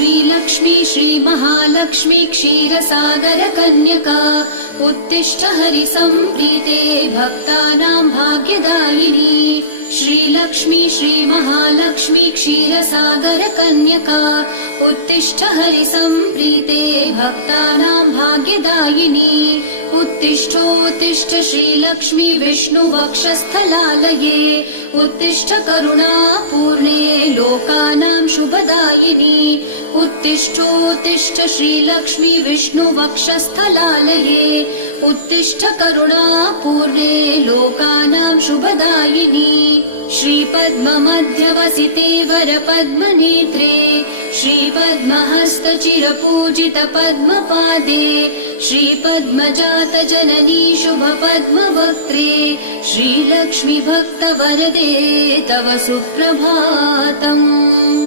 श्रीलक्ष्मी श्रीमहालक्ष्मी क्षीरसागरकन्यका उत्तिष्ठ हरिसम्प्रीते भक्तानां भाग्यदायिनी। श्रीलक्ष्मी श्रीमहालक्ष्मी क्षीरसागरकन्यका उत्तिष्ठ हरिसम्प्रीते भक्तानां भाग्यदायिनी। उत्तिष्ठोत्तिष्ठ श्रीलक्ष्मी विष्णुवक्षस्थलालये उत्तिष्ठ करुणापूर्णे लोकानां शुभदायिनी। उत्तिष्ठोत्तिष्ठ श्रीलक्ष्मी विष्णुवक्षस्थलालये उत्तिष्ठ करुणापूर्णे लोकानां शुभदायिनी। श्रीपद्ममध्यवसिते वरपद्मनेत्रे श्रीपद्महस्तचिरपूजित पद्मपादे श्रीपद्मजातजननी शुभपद्मवक्त्रे श्रीलक्ष्मी भक्तवरदे तव सुप्रभातम्।